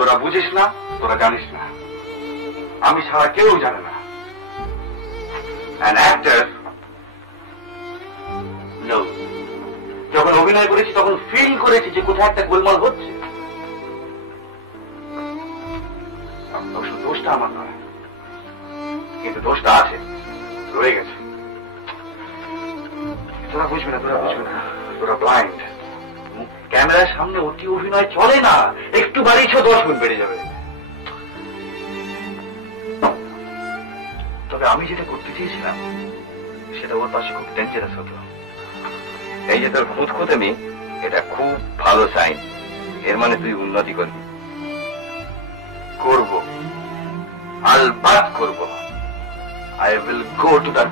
তোরা বুঝিস না, তোরা জানিস না, আমি ছাড়া কেউ জানে না। An actor, no. যখন অভিনয় করেছি তখন ফিল করেছি যে কোথায় একটা গোলমাল হচ্ছে। অবশ্য দোষটা আমার নয়, কিন্তু দোষটা আছে, রয়ে গেছে। তোরা বুঝবে না, তোরা বুঝবে না, তোরা ব্লাইন্ড। ক্যামেরার সামনে অতি অভিনয় চলে না, একটু বাড়িয়েছ 10 গুণ বেড়ে যাবে। তবে আমি যেটা করতে চেয়েছিলাম সেটা ওর পাশে খুব ডেঞ্জারাস হতো। এই যে তোর খুঁতখুঁতেমি, এটা খুব ভালো সাইন। এর মানে তুই উন্নতি করবি। করবো, আলবাত করবো। I will go to the